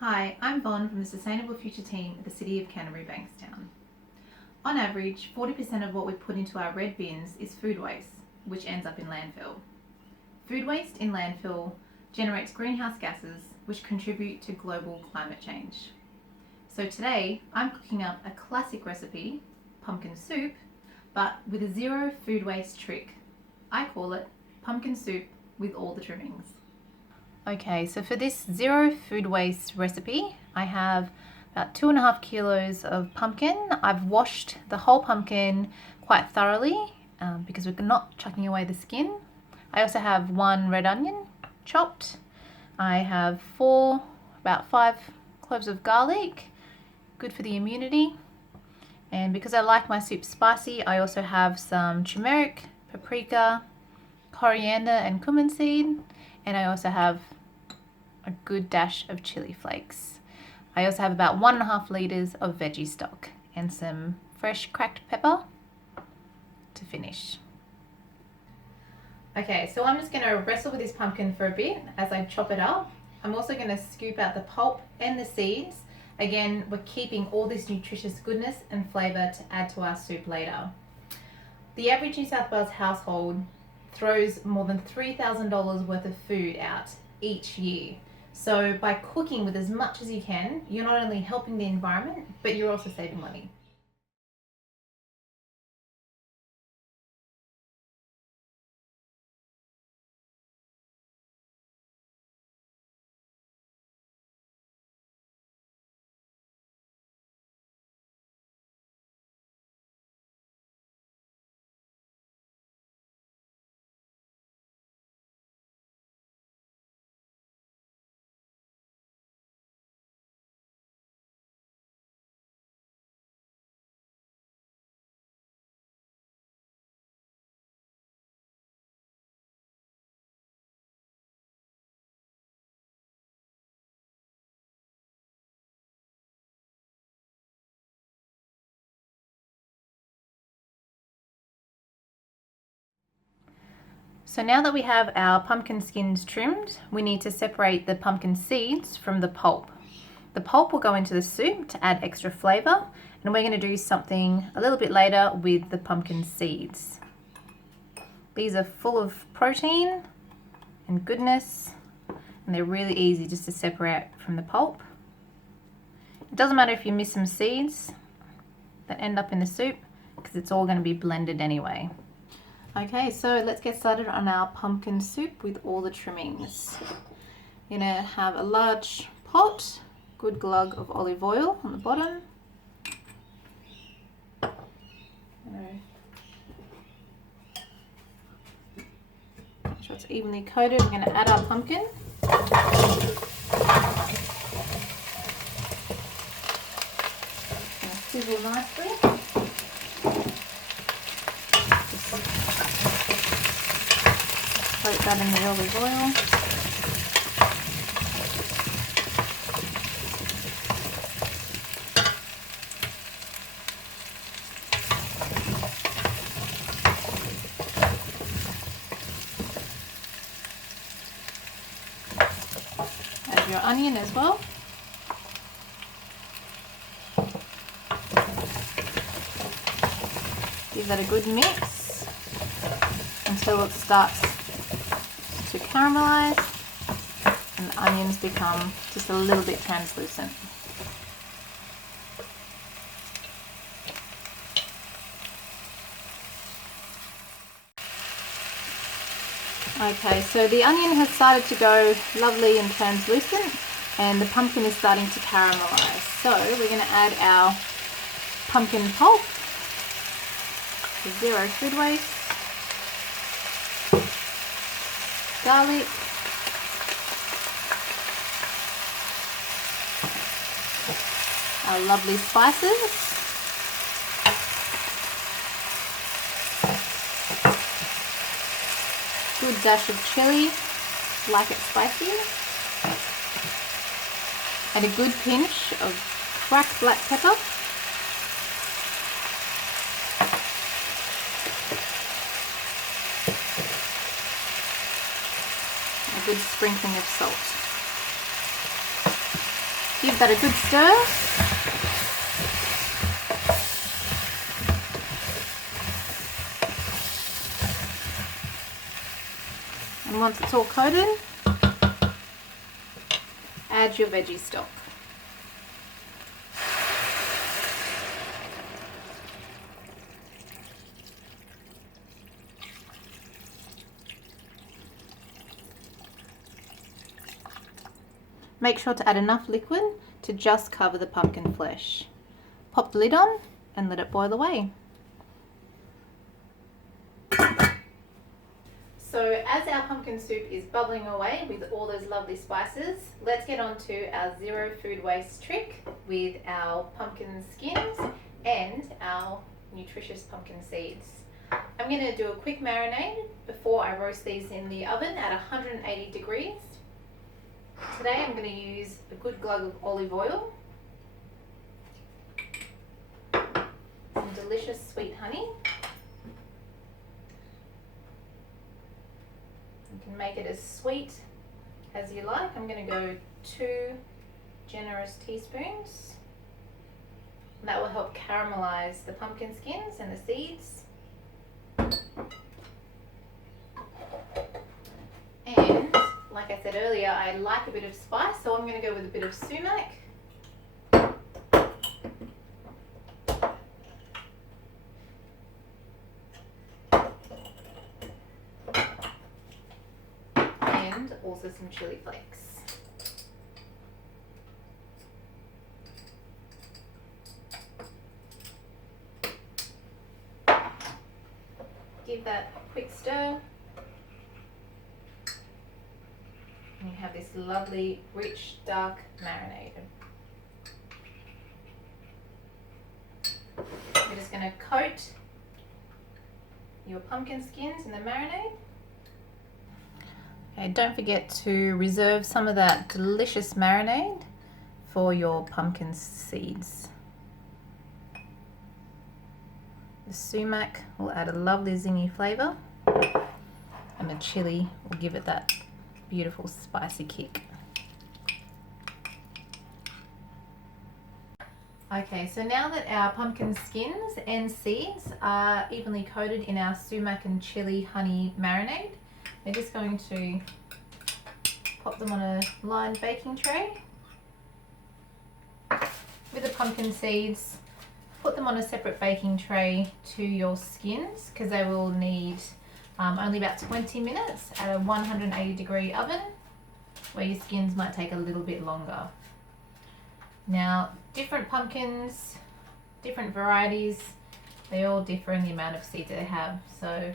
Hi, I'm Von from the Sustainable Future team at the City of Canterbury Bankstown. On average, 40% of what we put into our red bins is food waste, which ends up in landfill. Food waste in landfill generates greenhouse gases, which contribute to global climate change. So today, I'm cooking up a classic recipe, pumpkin soup, but with a zero food waste trick. I call it pumpkin soup with all the trimmings. Okay, so for this zero food waste recipe, I have about 2.5 kilos of pumpkin. I've washed the whole pumpkin quite thoroughly because we're not chucking away the skin. I also have 1 red onion chopped. I have about 5 cloves of garlic, good for the immunity. And because I like my soup spicy, I also have some turmeric, paprika, coriander and cumin seed, and I also have a good dash of chili flakes. I also have about 1.5 litres of veggie stock and some fresh cracked pepper to finish. Okay, so I'm just going to wrestle with this pumpkin for a bit as I chop it up. I'm also going to scoop out the pulp and the seeds. Again, we're keeping all this nutritious goodness and flavour to add to our soup later. The average New South Wales household throws more than $3,000 worth of food out each year. So by cooking with as much as you can, you're not only helping the environment, but you're also saving money. So now that we have our pumpkin skins trimmed, we need to separate the pumpkin seeds from the pulp. The pulp will go into the soup to add extra flavour, and we're going to do something a little bit later with the pumpkin seeds. These are full of protein and goodness, and they're really easy just to separate from the pulp. It doesn't matter if you miss some seeds that end up in the soup because it's all going to be blended anyway. Okay, so let's get started on our pumpkin soup with all the trimmings. You're going to have a large pot, good glug of olive oil on the bottom. Make sure it's evenly coated. We're going to add our pumpkin. Sizzle nicely. Float that in the olive oil. Add your onion as well. Give that a good mix until it starts to caramelize and the onions become just a little bit translucent. Okay, so the onion has started to go lovely and translucent and the pumpkin is starting to caramelize. So we're going to add our pumpkin pulp, the zero food waste, garlic, our lovely spices, good dash of chili, like it spicy, and a good pinch of cracked black pepper. A good sprinkling of salt. Give that a good stir. And once it's all coated, add your veggie stock. Make sure to add enough liquid to just cover the pumpkin flesh. Pop the lid on and let it boil away. So as our pumpkin soup is bubbling away with all those lovely spices, let's get on to our zero food waste trick with our pumpkin skins and our nutritious pumpkin seeds. I'm going to do a quick marinade before I roast these in the oven at 180 degrees. Today I'm going to use a good glug of olive oil, some delicious sweet honey. You can make it as sweet as you like. I'm going to go 2 generous teaspoons. That will help caramelize the pumpkin skins and the seeds. And like I said earlier, I like a bit of spice, so I'm going to go with a bit of sumac. And also some chili flakes. Give that a quick stir. And you have this lovely, rich, dark marinade. You're just going to coat your pumpkin skins in the marinade. Okay, don't forget to reserve some of that delicious marinade for your pumpkin seeds. The sumac will add a lovely zingy flavour, and the chili will give it that beautiful spicy kick. Okay, so now that our pumpkin skins and seeds are evenly coated in our sumac and chili honey marinade, we're just going to pop them on a lined baking tray with the pumpkin seeds. Put them on a separate baking tray to your skins because they will need only about 20 minutes at a 180 degree oven, where your skins might take a little bit longer. Now, different pumpkins, different varieties, they all differ in the amount of seeds they have. So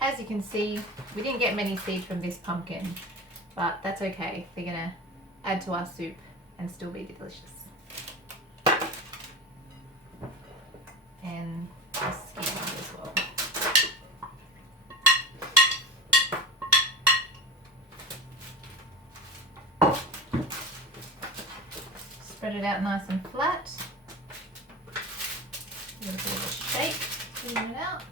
as you can see, we didn't get many seeds from this pumpkin, but that's okay. They're gonna add to our soup and still be delicious. And the skins as well. Spread it out nice and flat. Give it a bit of a shake, clean it out.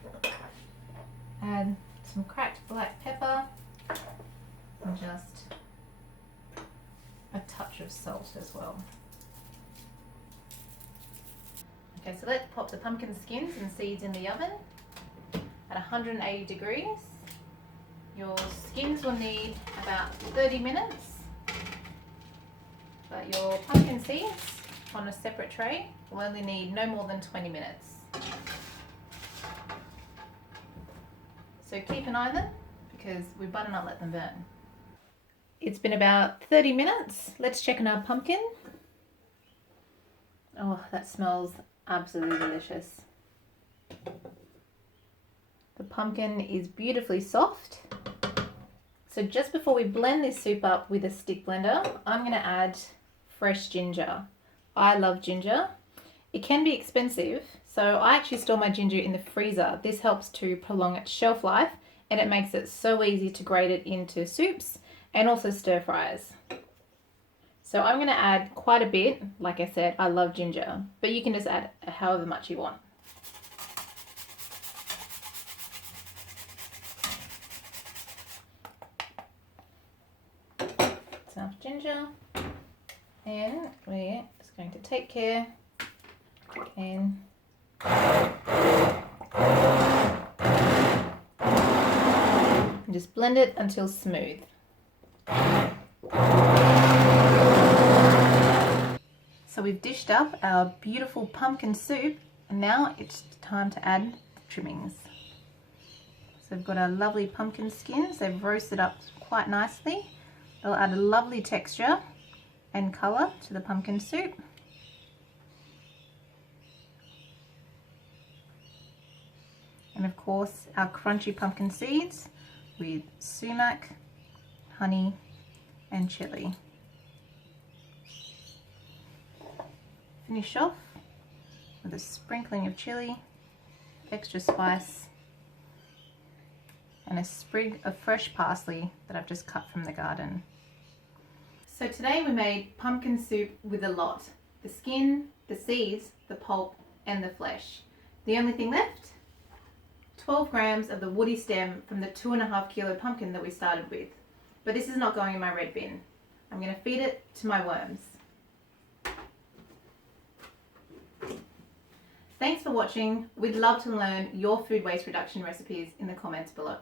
Add some cracked black pepper and just a touch of salt as well. Okay, so let's pop the pumpkin skins and seeds in the oven at 180 degrees. Your skins will need about 30 minutes, but your pumpkin seeds on a separate tray will only need no more than 20 minutes. So keep an eye on them because we better not let them burn. It's been about 30 minutes. Let's check on our pumpkin. Oh, that smells absolutely delicious. The pumpkin is beautifully soft. So just before we blend this soup up with a stick blender, I'm going to add fresh ginger. I love ginger. It can be expensive, so I actually store my ginger in the freezer. This helps to prolong its shelf life, and it makes it so easy to grate it into soups and also stir fries. So I'm going to add quite a bit. Like I said, I love ginger, but you can just add however much you want. That's enough ginger. And we're just going to take care and just blend it until smooth. So we've dished up our beautiful pumpkin soup, and now it's time to add the trimmings. So we've got our lovely pumpkin skins. They've roasted up quite nicely. They'll add a lovely texture and colour to the pumpkin soup. And of course our crunchy pumpkin seeds with sumac, honey and chilli. Finish off with a sprinkling of chilli, extra spice and a sprig of fresh parsley that I've just cut from the garden. So today we made pumpkin soup with a lot. The skin, the seeds, the pulp and the flesh. The only thing left, 12 grams of the woody stem from the 2.5 kilo pumpkin that we started with. But this is not going in my red bin. I'm going to feed it to my worms. Thanks for watching. We'd love to learn your food waste reduction recipes in the comments below.